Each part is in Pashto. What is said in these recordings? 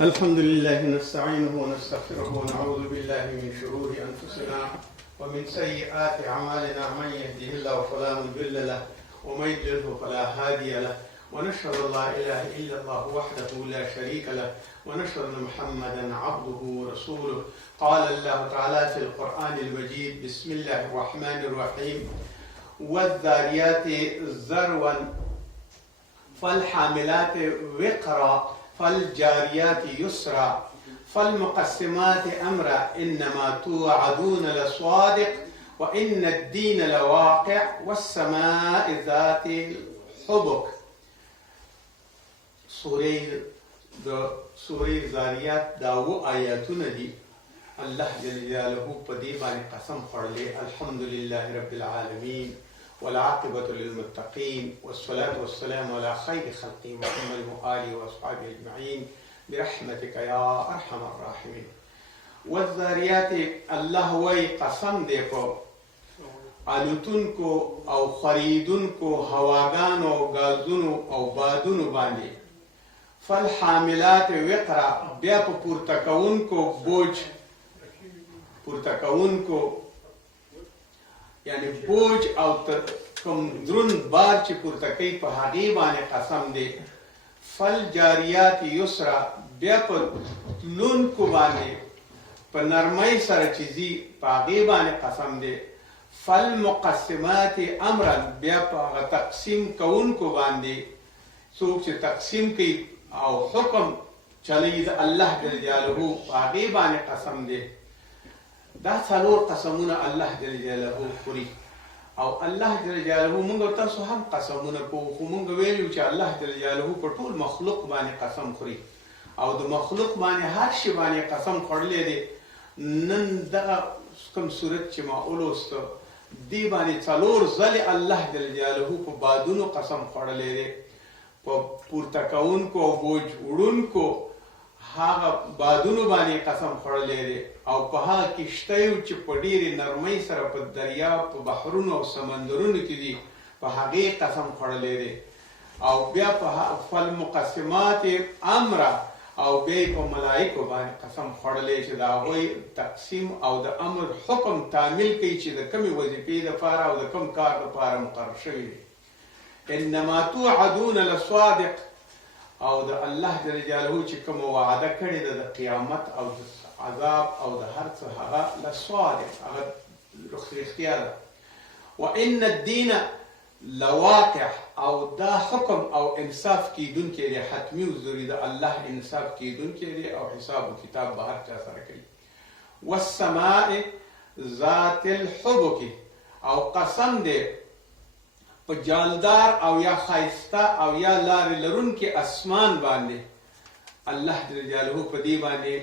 الحمد لله نستعينه ونستغفره ونعوذ بالله من شرور أنفسنا ومن سيئات أعمالنا. من يهده الله فلا مضل له ومن يضلل فلا هادي له، ونشهد أن لا إله إلا الله وحده لا شريك له، ونشهد أن محمدا عبده ورسوله. قال الله تعالى في القرآن المجيد: بسم الله الرحمن الرحيم: والذاريات ذروا فالحاملات وقرا فالجاريات يسرا فالمقسمات أمرا إنما توعدون لصادق وإن الدين لواقع والسماء ذات الحبك. سورة ذاريات داو آياتنا دي. الله جل جلاله په دې باندې قسم خورلې: الحمد لله رب العالمين والعاقبة للمتقين والصلاة والسلام على خير خلقه محمد وآله وأصحابه أجمعين برحمتك يا أرحم الراحمين. والذاريات الله وی قسم دی په الوتونکو او خریدونکو هواګانو او غازونو او بادونو باندې. فالحاملات وقرا بیا په پورته کوونکو بوج، پورته کوونکو یعنی بوج او کوم درون بار چې پورته کوي په هغې باندې قسم دی. فالجاریات یسرا بیا په تلونکو باندې په نرمۍ سره چې ځي په هغې باندې قسم دی. فالمقسمات امرا بیا په هغه تقسیم کوونکو باندې، څوک چې تقسیم کوي او حکم چلی د الله جل جلاله په هغې باندې قسم دی. دا څلور قسمونه الله جل جلاله خوري. او الله جل جلاله موږ تاسو هم قسمونه کوو، خو موږ ویلو چې الله جل جلاله په ټول مخلوق باندې قسم خوري او د مخلوق باندې هر شي باندې قسم خوړلی دی. نن دغه کوم صورت چې ما ولوسته دې باندې څلور ځلې الله جل جلاله په بادونو قسم خوړلی دی، په پورته کوونکو او بوج وړونکو هغه بادونو باندې قسم خوړلی دی، او په هغه کښتیو چې په ډېرې نرمۍ سره په دریاب، په بحرونو او سمندرونو کې دي، په هغې قسم خوړلی دی. او بیا په فالمقسمات امره او بیا په ملایکو باندې قسم خوړلی چې د هغوی تقسیم او د امر حکم تعمیل کوي چې د کومې وظیفې دپاره او د کوم کار دپاره مقرر شوي دي. انما توعدون لصادق، او د الله جل جلاله چې کومه وعده کړې ده د قیامت او د عذاب او د هر څه، هغه لصادق، هغه رښتیا ده. وان الدین لواقع، او دا حکم او انصاف کیدونکی دی، حتمي او ضروري ده. الله انصاف کیدونکی دی او حساب و کتاب به هر چا سره کوي. والسماء ذات الحبک، او قسم دی په جالدار او یا خایسته او یا لارې لرونکي اسمان باندې. الله جل جلاله په دې باندې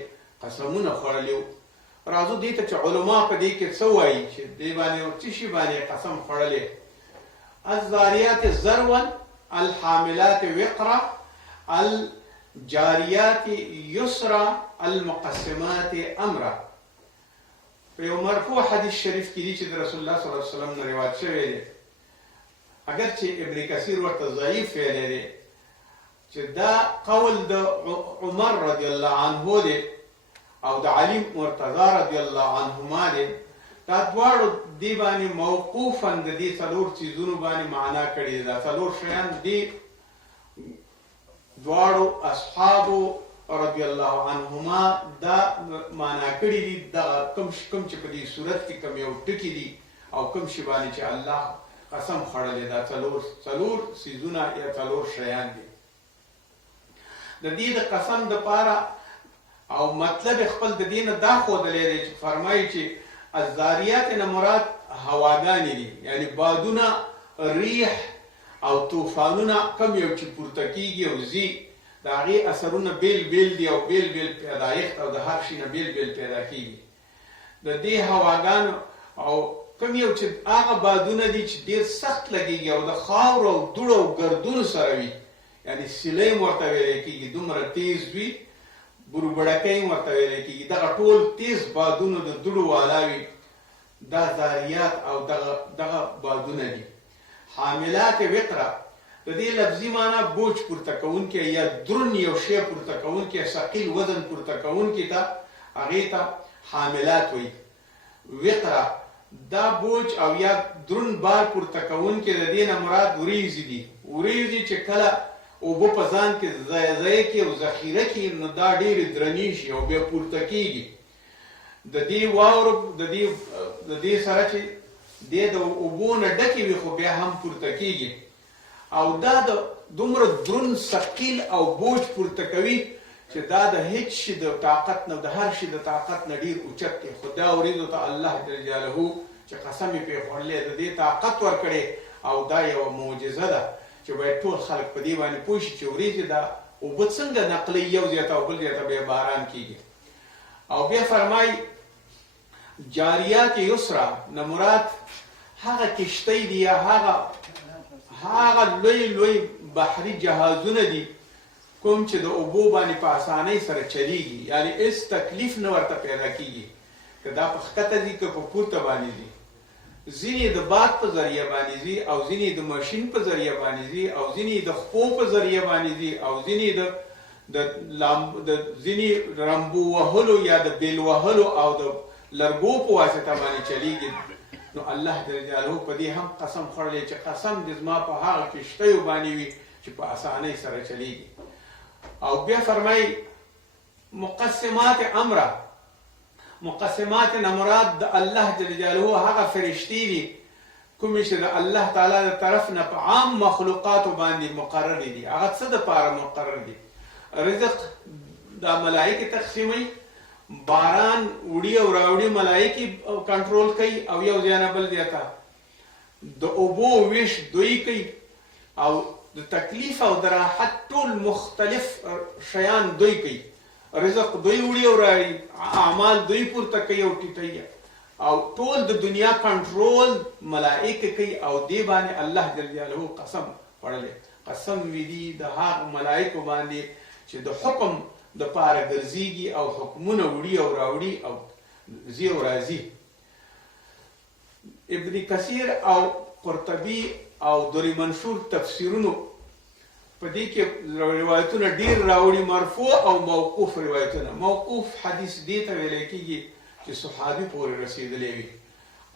قسمونه خوړلي. راځو دې ته چې علما په دې کې څه وایي چې دې باندې څه شي باندې قسم خوړلی. الذاريات ذروا الحاملات وقرا الجاريات يسرا المقسمات امرا. په یو مرفوع حدیث شریف کې دي چې د رسول الله صلی الله علیه وسلم نه روایت شوی دی، اگر چې ابن کثیر ورته ضعیف ویلی دی، چې دا قول د عمر رضی الله عنه دی او د علي مرتضی رضی الله عنهما دی. دا دواړو دې باندې موقوفا د دې څلور څیزونو باندې معنا کړي دي. دا څلور شیان دې دواړو اصحابو رضی الله عنهما دا معنا کړي دي. دغه کوم چې په دې صورت کې کوم یو ټکي دي او کوم شي باندې چې الله قسم خوړلی، دا څلور څیزونه یا څلور شیان دي. د دې د قسم دپاره او مطلب خپل د دې نه دا ښودلی دی چې فرمایي چې الذاریات نه مراد هواګانې دي، یعنی بادونه، ریح او طوفانونه کوم یو چې پورته کېږي او ځي، د هغې اثرونه بیل بیل دي او بیل بیل پیدایښت او د هر شي نه بیل بیل پیدا کېږي. د دې هواګانو او کوم یو چې هغه بادونه دي چې ډېر سخت لګېږي او د خاورو او دوړو او ګردونو سره وي، یعنی سیلیم ورته ویلی کېږي، دومره تیز وي، بروبړکۍ ورته ویلی کېږي. دغه ټول تیز بادونو د دوړو والا وي. دا ذاریات او دغه بادونه دي. حاملات وقرا د دې لفظي معنا بوج پورته کوونکی یا درون یو شی پورته کوونکی، ثقیل وزن پورته کوونکی ته هغې ته حاملات وایي. وقرا دا بوج او یا درون بار پورته کوونکی د دې نه مراد وریځې دي. وریځې چې کله اوبه په ځان کې ضایع کړي او ذخیره کړي نو دا ډېرې درنې شي او بیا پورته کېږي. د دې واورو د دې سره چې دی د اوبو نه ډکې وي خو بیا هم پورته کېږي. او دا د دومره درون ثقیل او بوج پورته کوي چې دا د هیڅ شي د طاقت نه، د هر شي د طاقت نه ډېر اوچت دی. خو دا وریځو ته الله جل جلاله چې قسم یې پرې خوړلی د دې طاقت ورکړی او دا یوه معجزه ده چې باید ټول خلک په دې باندې پوه شي چې وریځې دا اوبه څنګه نقلوي یو ځای ته او بل ځای ته بیا باران کېږي. او بیا فرمایي جاریات یسرا نه مراد هغه کشتۍ دي یا هغه لوی لوی بحري جهازونه دي کوم چې د اوبو باندې په اسانۍ سره چلیږي، یعنی هېڅ تکلیف نه ورته پیدا کېږي، که دا په ښکته ځي که په پورته باندې ځي. ځینې د باد په ذریعه باندې ځي او ځینې د ماشین په ذریعه باندې ځي او ځینې د خپو په ذریعه باندې ځي او ځینې د ځینې رمبو وهلو یا د بیل وهلو او د لرګو په واسطه باندې چلیږي. نو الله جل جلاله په دې هم قسم خوړلی چې قسم دې زما په هغه کشتیو باندې وي چې په اسانۍ سره چلیږي. او بیا فرمایي مقسمات امره. مقسمات نه مراد د الله جل جلاله هغه فرشتې دي کومې چې د الله تعالی د طرف نه په عام مخلوقاتو باندې مقرر دي. هغه څه دپاره مقرر دي؟ رزق دا ملائکې تقسیموي، باران وړي او راوړي ملائکې کنټرول کوي او یو ځای نه بل ځای ته د اوبو ویش دوی کوي او د تکلیف او د راحت ټول مختلف شیان دوی کوي. رزق دوی وړي او راوړي، اعمال دوی پورته کوي او ټیټوي او ټول د دنیا کنټرول ملائکه کوي. او دې باندې الله جل جلاله قسم خوړلی، قسم وي دي د هغو ملائکو باندې چې د حکم د پاره ګرځېږي او حکمونه وړي او راوړي او ځي او راځي. ابن کثیر او قرطبي او دري منشور تفسیرونو په دې کې روایتونه ډېر راوړي، مرفوع او موقوف روایتونه. موقوف حدیث دې ته ویلی کېږي چې صحابي پورې رسېدلی وي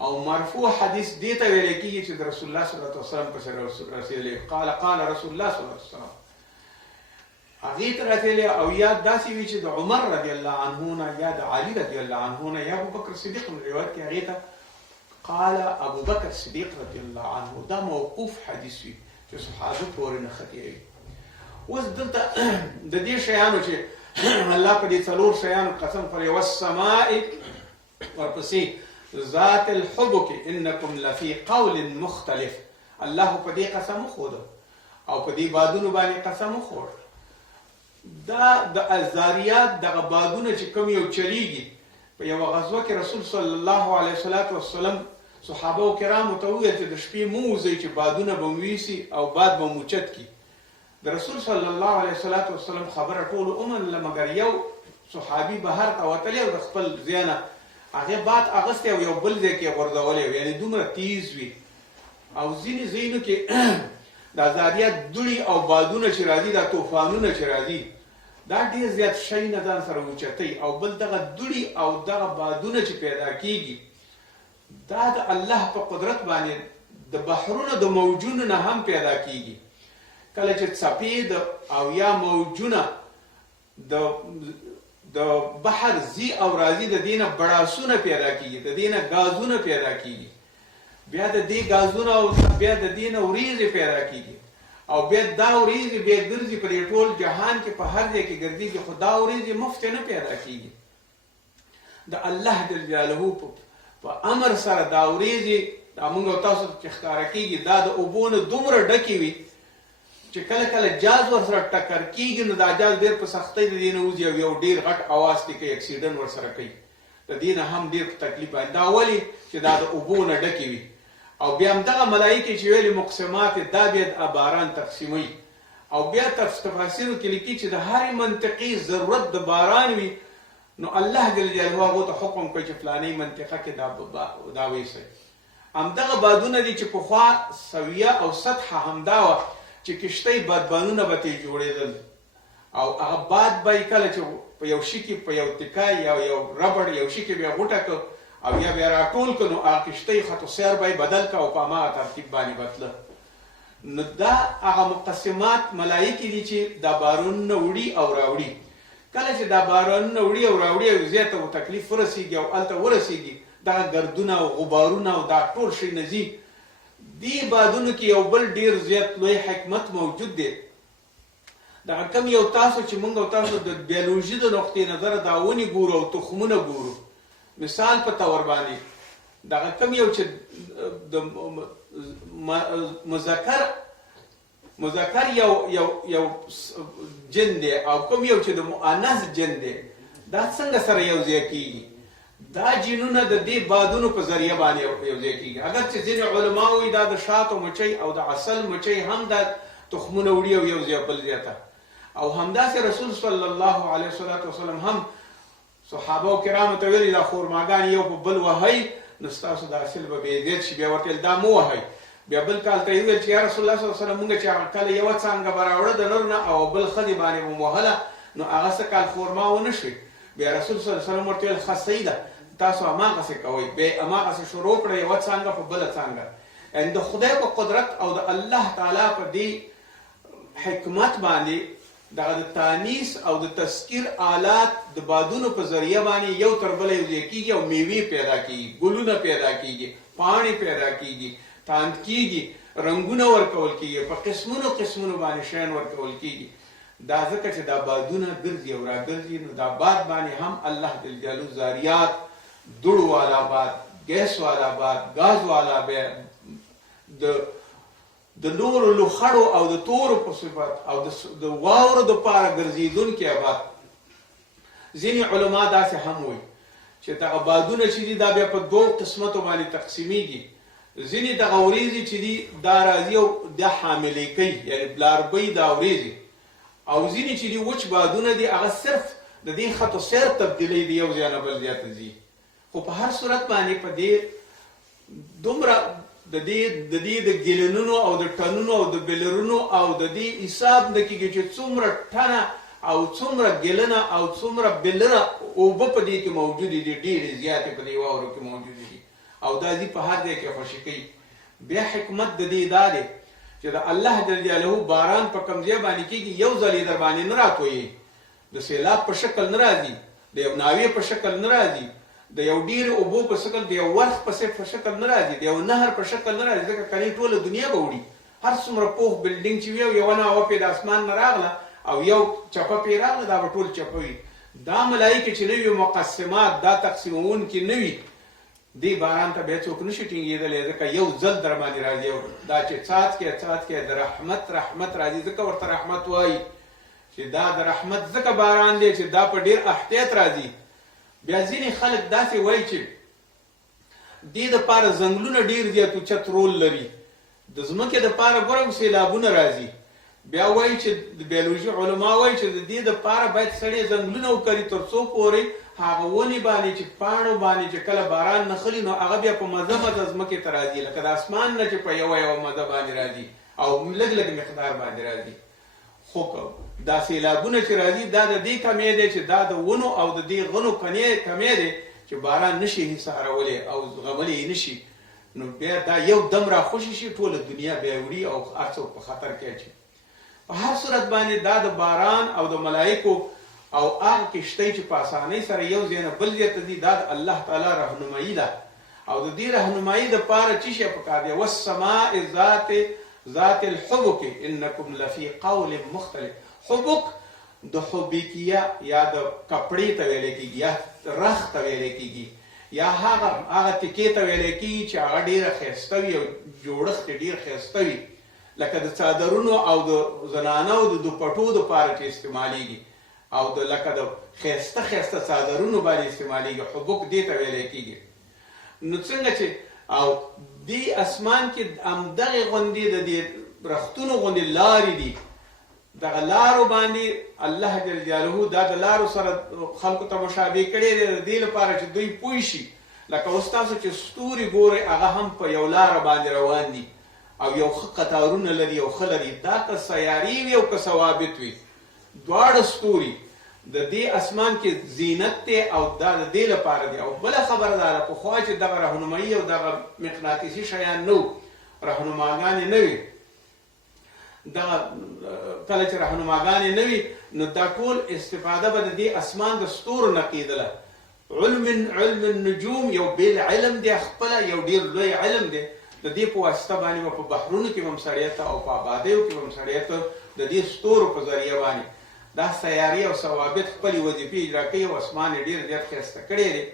او مرفوع حدیث دې ته ویلی کېږي چې د رسول الله صلی الله علیه وسلم پسې رسېدلی. قال رسول الله صلی الله علیه وسلم هغې ته رسېدلی او یا داسې وي چې د عمر رضی الله عنه نه یا د علي رضی الله عنه نه یا ابوبکر صدیق روایت کې هغې ته قال ابوبکر صدیق رضی الله عنه. دا موقوف حدیث وي چې صحابه پورې نښتې وي. اوس دلته د دې شیانو چې الله په دې څلور شیانو قسم خوري، والسماء ورپسې ذات الحبک انکم لفی قول مختلف. الله په دې قسم وښوده او په دې بادونو باندې قسم وخوړ. دا د الزاریات دغه بادونه چې کوم یو چلیږي په یوه غزوه کې رسول صلی الله علیه وسلم صحابه کرامو ته وویل چې د شپې مه وځئ چې بادونه به مو ویسي او باد به مو اوچت کړي. د رسول صلی الله علیه وسلم خبره ټولو ومنله مګر یو صحابي بهر ته وتلی او د خپل ځای نه هغې باد اغوستی او یو بل ځای کې یې غورځولی و، یعنې دومره تیز وي. او ځینې ځایونو کې دا زاریات دوړي او بادونه چې راځي، دا طوفانونه چې راځي، دا ډېر زیات شی نه ځان سره اوچتوي. او بل دغه دوړي او دغه بادونه چې پیدا کېږي دا د الله په قدرت باندې د بحرونو د موجونو نه هم پیدا کېږي. کله چې څپې او یا موجونه د بحر ځي او راځي د دې نه بړاسونه پیدا کېږي، د دې نه ګازونه پیدا کېږي، بیا د دې ګازونه او بیا د دې نه وریځې پیدا کېږي او بیا دا وریځې بیا ګرځي په دې ټول جهان کې په هر ځای کې ګرځېږي. خو دا وریځې مفتې نه پیدا کېږي. د الله جل جلاله په امر سره دا وریځې دا موږ او تاسو چې ښکاره کېږي دا د اوبو نه دومره ډکې وي چې کله کله جاز ورسره ټکر کېږي نو دا جاز ډېر په سختۍ د دې نه وځي او یو ډېر غټ اواز پرې کوي، اکسیډنټ ورسره کوي. د دې نه هم ډېر په تکلیف باندې. دا ولې چې دا د اوبو نه ډکې وي. او بیا همدغه ملایکې چې ویلې مقسمات دا بیا باران تقسیموي. او بیا تفاسیرو کې لیکي چې د هرې منطقې ضرورت د باران وي نو الله جل جلاله هغو ته حکم کوي چې فلانۍ منطقه کې دا ویسئ. همدغه بادونه دي چې پخوا سویه او سطحه همدا وه، چې کشتۍ بادبانونه به ترې جوړېدل او هغه باد به یې کله چې په یو شي کې په یو تکای یا یو ربړ یو شي کې به یې غوټه کړ او یا به یې راټول کړ نو هغه کشتۍ خط و سیر به یې بدل کړ او په هماغه ترتیب باندې به تله. نو دا هغه مقسمات ملایکې دي چې دا بارانونه وړي او راوړي. کله چې دا بارانونه وړي او راوړي او ځای ته تکلیف ورسېږي او هلته ورسېږي دغه ګردونه او غبارونه او دا ټول شی نه ځي. دې بادونو کې یو بل ډېر زیات لوی حکمت موجود دی. دغه کم یو تاسو چې موږ او تاسو د بیولوژي د نقطې نظره دا ونې ګورو او تخمونه ګورو، مثال په طور باندې دغه کم یو چې د مذکر یو جن دی او کوم یو چې د مؤنث جن دی، دا څنګه سره یو ځای کیږي؟ دا جنونه د دې بادونو په ذریعه باندې یو ځای کیږي. اگر چې ځینې علما وایي دا د شاتو مچۍ او د عسل مچۍ هم دا تخمونه وړي او یو ځای بل ځای ته، او همداسې رسول صلی الله علیه وسلم هم صحابه کرامو ته ویلي دا خورماګان یو په بل وهئ نو ستاسو دا حاصل به بېزید شي. بیا ورته دا مه وهئ. بیا بل کال ته یې وویل چې یا رسول الله صلی الله علیه وسلم مونږ چې هغه کله یوه څانګه به راوړه د نر نه او بل ښځې باندې به مو وهله نو هغه څه کال خورما ونه شوې. بیا رسول صلی الله علیه وسلم ورته ویل ښه صحیح ده تاسو هماغسې کوئ. بیا یې هماغسې شروع کړه یوه څانګه په بله څانګه. یعنې د خدای په قدرت او د الله تعالی په دې حکمت باندې دغه د تانیث او د تذکیر آلات د بادونو په ذریعه باندې یو تر بله یو ځای کېږي او میوې پیدا کېږي، ګلونه پیدا کېږي، پاڼې پیدا کېږي، تاند کېږي، رنګونه ورکول کېږي، په قسمونو قسمونو باندې شیان ورکول کېږي. دا ځکه چې دا بادونه ګرځي او راګرځي نو دا باد باندې هم الله جل جلاله ذاریات، دوړو والا باد، ګیس والا باد، ګاز والا باد، د نورو لوخړو او د تورو په صفت او د واورو دپاره ګرځېدونکي باد. ځینې علما داسې هم وایي چې دغه بادونه چې دي دا بیا په دوو قسمتو باندې تقسیمیږي. ځینې دغه وریځې چې دي دا راځي او دا حاملې کوي، یعنې بلاربۍ دا وریځې، او ځینې چې دي وچ بادونه دي هغه صرف د دې خط و سیر تبدیلی دی یو ځای نه بل ځای ته ځي. خو په هر صورت باندې په دې دومره د دې د ګیلنونو او د ټنونو او د بلرونو او د دې حساب نه کېږي چې څومره ټنه او څومره ګیلنه او څومره بلره اوبه په دې کې موجودې دي، ډېرې زیاتې په دې واورو کې موجودې دي او دا ځي په هر ځای کې خوشي کوي. بیا حکمت د دې دا دی چې د الله جل جلاله باران په کوم ځای باندې کېږي یو ځل یې در باندې نه راتویي، د سیلاب په شکل نه راځي، د یو ناوې په شکل نه راځي، د یو ډېرې اوبو په شکل، د یو ورخ په شکل نه راځي، د یو نهر په شکل نه راځي. ځکه کنې ټوله دنیا به وړي. هر څومره پوخ بلډینګ چې وي او یوه ناوه پرې د اسمان نه راغله او یو چپه پرې راغله دا به ټول چپه وي. دا ملایکې چې نه وي مقسمات، دا تقسیمونکي نه وي، دې باران ته بیا څوک نشي ټینګېدلی. ځکه یو ځل در باندې راځي دا چې څاڅکی د رحمت راځي. ځکه ورته رحمت وایي چې دا د رحمت ځکه باران دی چې دا په ډېر احتیاط راځي. بیا ځینې خلک داسې وایي چې دې دپاره ځنګلونه ډېر زیات اوچت رول لري، د ځمکې دپاره ګوره سیلابونه راځي. بیا وایي چې د بیولوژي علما وایي چې د دې دپاره باید سړی ځنګلونه وکري تر څو پورې هغه ونې باندې چې پاڼو باندې چې کله باران نښلي نو هغه بیا په مزه ځمکې ته راځي، لکه د اسمان نه چې په یوه مزه باندې راځي او لږ مقدار باندې راځي. خو دا سیلابونه چې راځي دا د دې کمی دی چې دا د ونو او د دې غنو کمی دی چې باران نشي حصارولی او زغملی یې نشي. نو بیا دا یو دم را خوشي شي ټوله دنیا بیا وړي او هر څوک په خطر کې اچي. په هر صورت باندې دا د باران او د ملایکو او هغه کشتۍ چې په اسانۍ سره یو ځای نه بل ځای ته ځي دا د الله تعالی رهنمایي ده. او د دې رهنمایي دپاره څه شی پکار دی؟ والسماء ذات الحبک انکم لفی قول مختلف. حبک د حبیکیه یا د کپړې ته ویلی کېږي یا رخ ته ویلی کېږي یا هغه تکې ته ویلی کېږي چې هغه ډېره ښایسته وي او جوړښت یې ډېر ښایسته وي، لکه د څادرونو او د زنانو د دوپټو دپاره چې استعمالیږي او لکه د ښایسته څادرونو باندې استعمالیږي. حبک دې ته ویلی کېږي. نو څنګه چې او دې اسمان کې همدغې غوندې د دې رختونو غوندې لارې دي، دغه لارو باندې الله جل جلاله دا د لارو سره خلکو ته مشابه کړی دی د دې لپاره چې دوی پوه شي. لکه اوس تاسو چې ستوري ګورئ هغه هم په یو لاره باندې روان دي او یو ښه قطارونه لري او ښه لري، دا که سیارې وي او که ثوابت وي، دواړه ستوري د دې اسمان کې زینت دی او دا د دې لپاره دی. او بله خبره دا ده پخوا چې دغه رهنمایي او دغه مقناطیسي شیان نه وو، رهنماګانې نه وي، دغه کله چې رهنماګانې نه وي نو دا ټول استفاده به د دې اسمان د ستورو نه کېدله. علم النجوم یو بیل علم دی، خپله یو ډېر لوی علم دی. د دې په واسطه باندې به په بحرونو کې به هم سړی ته او په آبادیو کې به هم سړی ته د دې ستورو په ذریعه باندې دا سیارې او ثوابت خپلې وظیفې اجرا کوي او اسمان یې ډېر زیات ښایسته کړی دی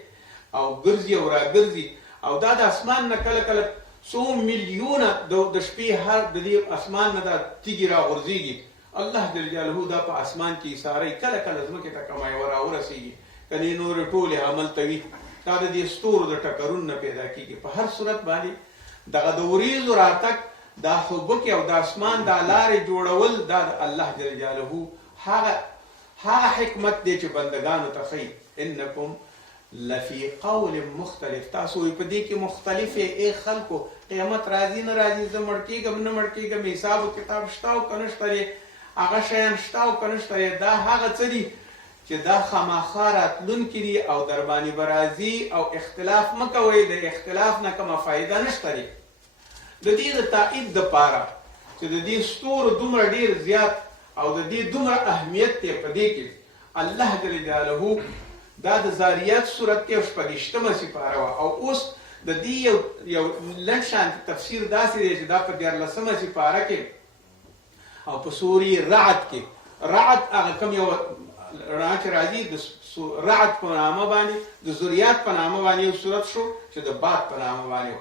او ګرځي او راګرځي. او دا د اسمان نه کله کله څو میلیونه د شپې هر د دې اسمان نه دا تیږې راغورځېږي. الله جل جلاله دا په اسمان کې ایساروي، کله کله ځمکې ته کومه یوه راورسېږي، کنې نورې ټولې هملته وي. دا د دې ستورو د ټکرونو نه پیدا کېږي. په هر صورت باندې دغه د وریځو راتګ، دا حبکې او د اسمان دا لارې جوړول، دا د الله جل جلاله هغه حکمت دی چې بندگانو ته ښیي. انکم لفی قول مختلف، تاسو په دې کې مختلف ای خلکو، قیامت راځي نه راځي، زه مړ کېږم نه مړ کېږم، حساب و کتاب شته او که نشته دی، هغه شیان شته او که نشته دی، دا هغه څه دي چې دا خامخا راتلونکي دي او در باندې به راځي. او اختلاف مه کوئ، د اختلاف نه کومه فایده نشته دی. د دې د تایید دپاره چې د دې ستورو دومره ډېر زیات او د دې دومره اهمیت دی په دې کې، الله جل جلاله دا د زاریات صورت کې 28مه سپاره وه او اوس د دې یو لږ شانتې تفسیر داسې دی چې دا په 14مه سپاره کې او په سورې رعد کې، رعد هغه کوم یو رڼا چې راځي د رعد په نامه باندې، د ذریات په نامه باندې یو صورت شو چې د باد په نامه باندې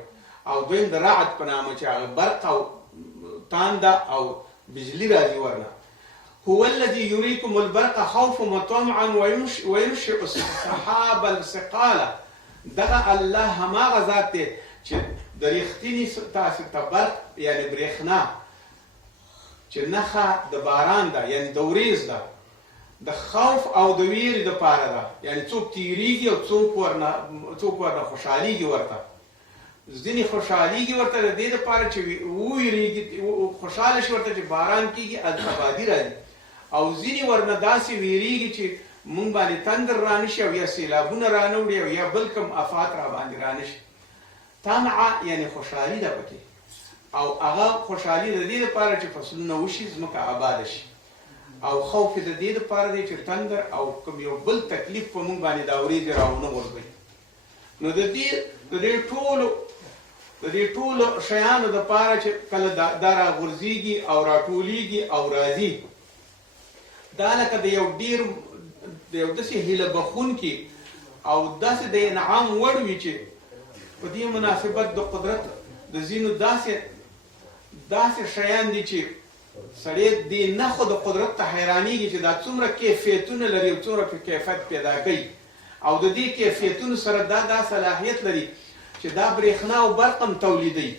او دویم د رعد په نامه چې هغه برق او تانده او بجلی راځي ورنه. هو الذي يريكم البرق خوفا وطمعا وينشئ السحاب الثقال. دغه الله هماغه ذات دی چې د رښتیني تاسو ته برق یعنی برېښنا چې نښه د باران ده یعنی د وریځ ده، د خوف او د ویرې دپاره ده، یعنی څوک تیریږي او څوک ورنه خوشحالیږي، ورته ځینې خوشحالیږي ورته د دې دپاره چې وویرېږي، خوشحاله شي ورته چې باران کېږي آبادي راځي، او ځینې ورنه داسې ویرېږي چې مونږ باندې تندر رانشي او یا سیلابونه رانوړي او یا بل کوم افات را باندې رانشي. طمع یعنی خوشحالي ده پکې، او هغه خوشحالي د دې دپاره چې فصلونه وشي، ځمکه آباده شي، او خوف د دې دپاره دی چې تندر او کوم یو بل تکلیف په مونږ باندې دا وریځې راونه غورځوي. نو د دې ټولو شیانو دپاره چې کله دا راغورځېږي او راټولېږي او راځي، دا لکه د یو داسې هیله بخونکي او داسې د انعام وړ وي چې په دې مناسبت د قدرت د ځینو داسې شیان دي چې سړی دې نښو د قدرت ته حیرانېږي چې دا څومره کیفیتونه لري او څومره کیفیت پیدا کوي، او د دې کیفیتونو سره دا صلاحیت لري چې دا برېښنا او برق هم تولیدوي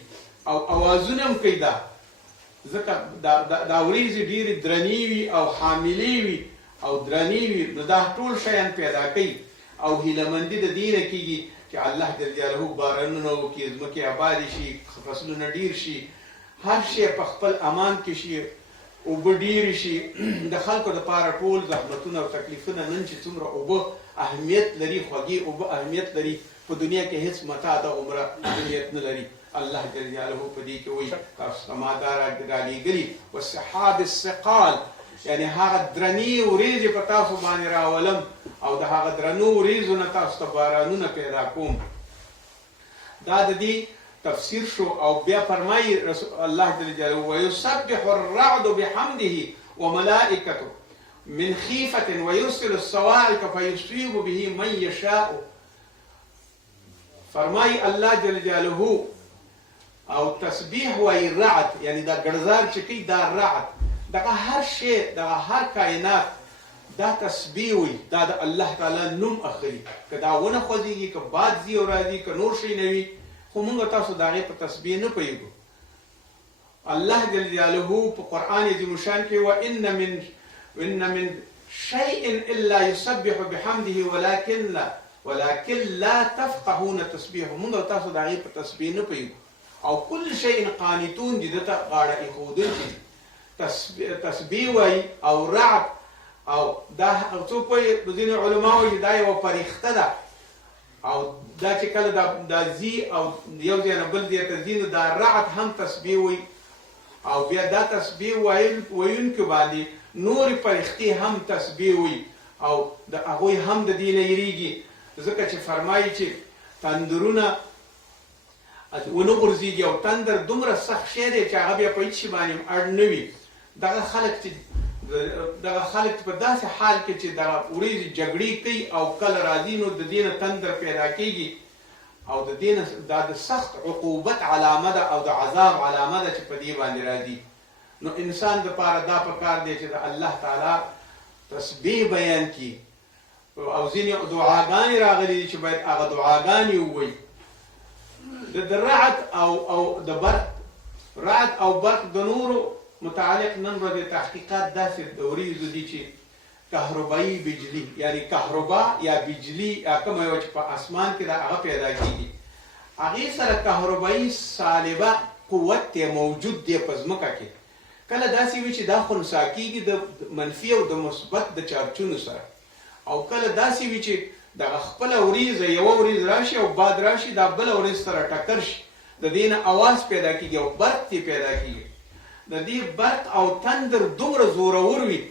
او اوازونه هم کوي. ځکه دا وریځې ډېرې درنې وي او حاملې وي او درنې وي، نو دا ټول شیان پیدا کوي او هیلهمندي د دې نه کېږي چې الله جل جلاله بارانونه وکړي، ځمکې آبادې شي، فصلونه ډېر شي، هر شی په خپل امان کې شي، اوبه ډېرې شي. د خلکو دپاره ټول زحمتونه او تکلیفونه نن چې څومره اوبه اهمیت لري، خوږې اوبه اهمیت لري، په دنیا کې هیڅ متاع د عمره اهمیت نه لري. الله جل جلاله په دې کې وایي تاسو ته ما دا رالیږلي والسحاب الثقال، یعنی هغه درنې وریځې په تاسو باندې راولم او د هغه درنو وریځو نه تاسو ته بارانونه پیدا کوم. دا د دې تفسیر شو. او بیا فرمایي الله جل جلاله ويسبح الرعد بحمده وملائکته من خیفة ويرسل الصواعق فيصيب به من يشاء. فرمایي الله جل جلاله او تسبیح وای رعد، یعنی دا ګړزار چې کوي دا رعد، دغه هر شی دغه هر کائنات دا تسبیح وي، دا د الله تعالی نوم اخلي. که دا ونه خوځېږي، که باد ځي او راځي، که نور شی نه وي، خو موږ تاسو د هغې په تسبیح نه پوهېږو. الله جل جلاله په قرآن عظیم الشان کې وان من شیء الا یسبح بحمده ولکن لا تفقهون تسبیحه. موږ تاسو د هغې په تسبیح نه پوهېږو. او کل شیء قانتون دي دته غاړه ایښودونکي تسبیح وایي او رعد او دا څوک وایي ځینې علما وایي دا یوه فرښته ده او دا چې کله دا ځي او یو ځای نه بل ځای ته ځي نو دا رعد هم تسبیح وایي او بیا دا تسبیح ویونکي باندې نورې فرښتې هم تسبیح وایي او د هغوی هم د دې نه یېرېږي ځکه چې فرمایي چې تندرونه ونه غورځېږي او تندر دومره سخت شی دی چې هغه بیا په هېڅ شي باندې اړ نه وي دغه خلک په داسې حال کې چې دغه ورځې جګړې کوي او کله راځي نو د دې نه تندر پیدا کېږي او د دې نه دا د سخت عقوبت علامه ده او د عذاب علامه ده چې په دې باندې راځي نو انسان دپاره دا پکار دی چې د الله تعالی تسبیح بیان کړي او ځینې دعاګانې راغلي دي چې باید هغه دعاګانې ووایي د رعد او د برق رعد او برق د نورو متعلق نن ورځې تحقیقات داسې د وریځو دي چې کهربایي بجلی یعنی کهربا یا بجلی یا کومه یوه چې په اسمان کې ده هغه پیدا کېږي هغې سره کهربایي سالبه قوت دی موجود دی په ځمکه کې کله داسې وي چې دا خنثی کېږي د منفي او د مثبت د چارجونو سره او کله داسې وي چې دغه خپله وریځه یوه وریځ راشي او باد راشي دا بله وریځ سره ټکر شي د دې نه اواز پیدا کېږي او برق ترې پیدا کېږي د دې برق او تندر دومره زورور وي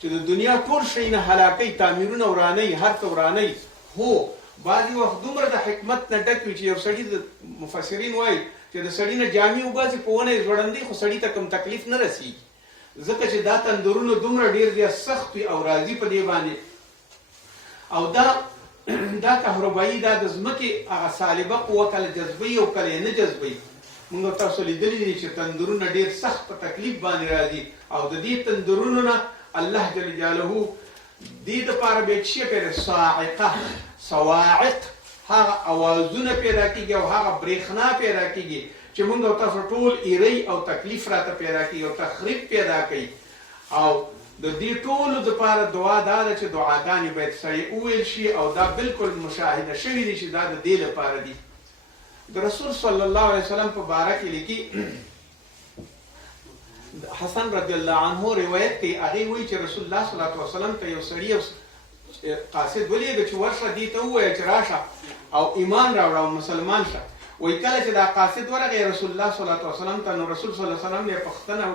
چې د دنیا ټول شی نه هلاکوي تعمیرونه ورانوي هر څه ورانوي هو بعضې وخت دومره د حکمت نه ډک وي چې یو سړي د مفسرین وایي چې د سړي نه جامې وباسي په ونه یې ځوړندوي خو سړي ته کوم تکلیف نه رسېږي ځکه چې دا تندرونه دومره ډېر زیات سخت وي او راځي په دې باندې او دا کهربایي دا د ځمکې هغه سالبه قوه کله جذبوي او کله یې نه جذبوي موږ تاسو لیدلي دي چې تندرونه ډېر سخت په تکلیف باندې راځي او د دې تندرونو نه الله جل جلاله دې دپاره بیا څه پیدا صاعقه صواعق هغه اوازونه پیدا کېږي او هغه برېښنا پیدا کېږي چې موږ او تاسو ټول ایرئ او تکلیف راته پیدا کېږي او تخریب پیدا کوي او د دې ټولو دپاره دعا دا ده چې دعاګانې باید سړی وویل شي او دا بالکل مشاهده شوي دي چې دا د دې لپاره دي د رسول صلی الله علیه وسلم په باره کې لیکي حسن رضی الله عنه روایت کوي هغې وایي چې رسول الله صلی الله علیه وسلم ته یو سړي یو قاصد ولیده چې ورشه دې ته ووایه چې راشه او ایمان راوړه او مسلمان شه وایي کله چې دا قاصد ورغی رسول الله صلی الله علیه وسلم ته نو رسول صلی الله علیه وسلم یې پوښتنه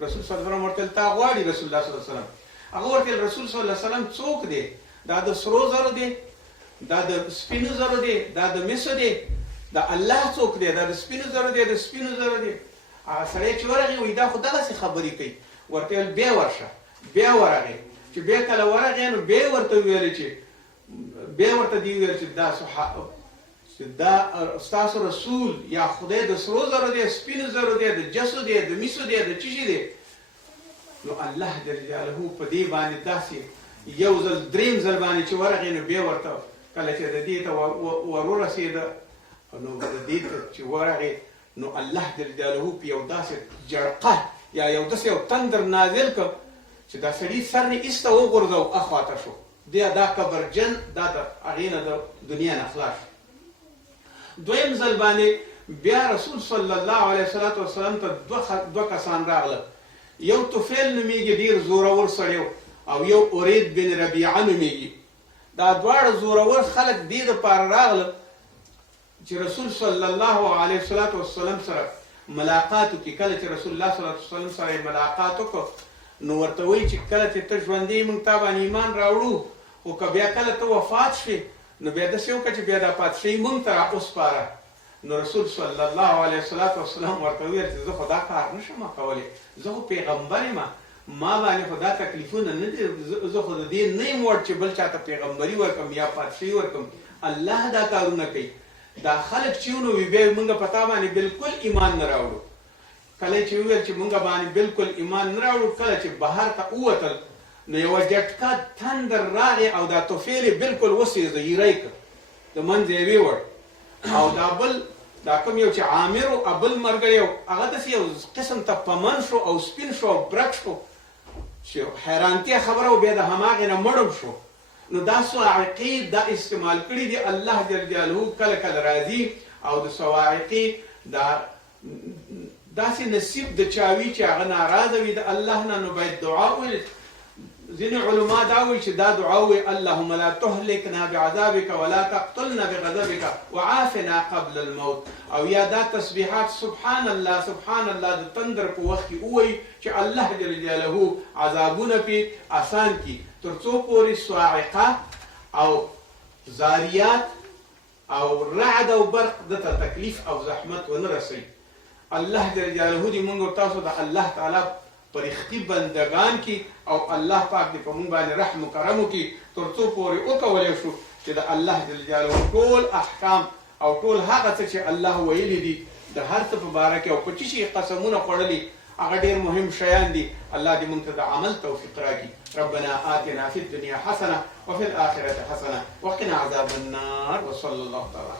رسول صلی الله علیه وسلم ورته تا غواړي رسول الله صلی الله علیه وسلم هغه ورته رسول صلی الله علیه وسلم څوک دی دا د سرو زرو دی دا د سپینو زرو دی دا د مسو دی دا الله څوک دی دا د سپینو زرو دی د سپینو زرو دی هغه سړی چې ورغی وایي دا خو دغسې خبرې کوي ورته ویل بیا ورشه بیا ورغی چې بیا کله ورغی نو بیا ورته ویل چې بیا ورته دې ویل چې دا ستاسو رسول یا خدای د سرو زرو دی سپینو زرو دی د جسو دی د مسو دی د څه شي دی نو الله جل جلاله په دې باندې داسې یو ځل دریم ځل باندې چې ورغی نو بیا ورته کله چې د دې ته ورورسېده نو د دې ته چې ورغی نو الله جل جلاله په یو داسې جرقه یا یو داسې یو تندر نازل کړ چې دا سړي سر نه ایسته وغورځو اخواته شو دا کبرجن دا د هغې نه د دنیا نه خلاص شو دویم ځل باندې بیا رسول صلی الله علیه وسلم ته دوه کسان راغله یو طفیل نومیږي ډېر زورور سړی او یو اورید بن ربیعه نومیږي دا دواړه زورور خلک دې دپاره راغله چې رسول صلی الله علیه وسلم سره ملاقات وکړي کله چې رسول الله صلی الله علیه وسلم سره یې ملاقات وکړ نو ورته وایي چې کله چې ته ژوندی موږ تا باندې ایمان راوړو خو که بیا کله ته وفات شوې نو بیا داسې وکړه چې بیا دا پادشاهي موږ ته راوسپاره نو رسول صلی الله علیه وسلم ورته وویل چې زه خو دا کار نه شم کولی زه خو پیغمبر یم ما باندې خو دا تکلیفونه نه دي زه خو د دې نه یم وړ چې بل چاته پیغمبري ورکړم یا پادشاهي ورکړم الله دا کارونه کوي دا خلک چې نو وي بیا موږ په تا باندې بالکل ایمان نه راوړو کله چې وویل چې موږ باندې بالکل ایمان نه راوړو کله چې بهر ته ووتل نو یوه جټکه تندر راغی او دا طفیل یې بالکل وسېزه ایری کړ د منځه یې ویوړ او دا بل دا کوم یو چې عامر و بل ملګری و هغه داسې یو قسم ته پمن شو او سپین شو او برک شو چې حیرانتیا خبره و بیا د هماغې نه مړم شو نو دا صواعقې دا استعمال کړي دي الله جل جلاله کله کله راځي او د صواعقې دا داسې نصیب د چاوي چې هغه ناراضه وي د الله نه، نو باید دعا وویل. ځینې علما دا وایي چې دا دعا وایي اللهم لا تهلكنا بعذابك ولا تقتلنا بغضبك وعافنا قبل الموت. او یا دا تسبیحات سبحان الله سبحان الله د تندر په وخت کې ووایي چې الله جل جلاله عذابونه پې آسان کړي، تر څو پورې صاعقه او زاریات او رعد او برق دته تکلیف او زحمت ونه رسوي. الله جل جلاله دې موږ او تاسو د الله تعالی پرښتي بندگان کی او الله پاک دې په موږ باندې رحم و کرم وکړي تر څو پورې وکولی شو چې د الله جل جلاله ټول احکام او ټول هغه څه چې الله ویلي دي د هر څه په باره کې او په څه شي قسمونه خوړلي هغه ډېر مهم شیان دي. الله دې موږ ته د عمل توفیق راکړي. ربنا آتنا فی الدنیا حسنه وفي الآخرة حسنه وقنا عذاب النار وصلى الله تعالى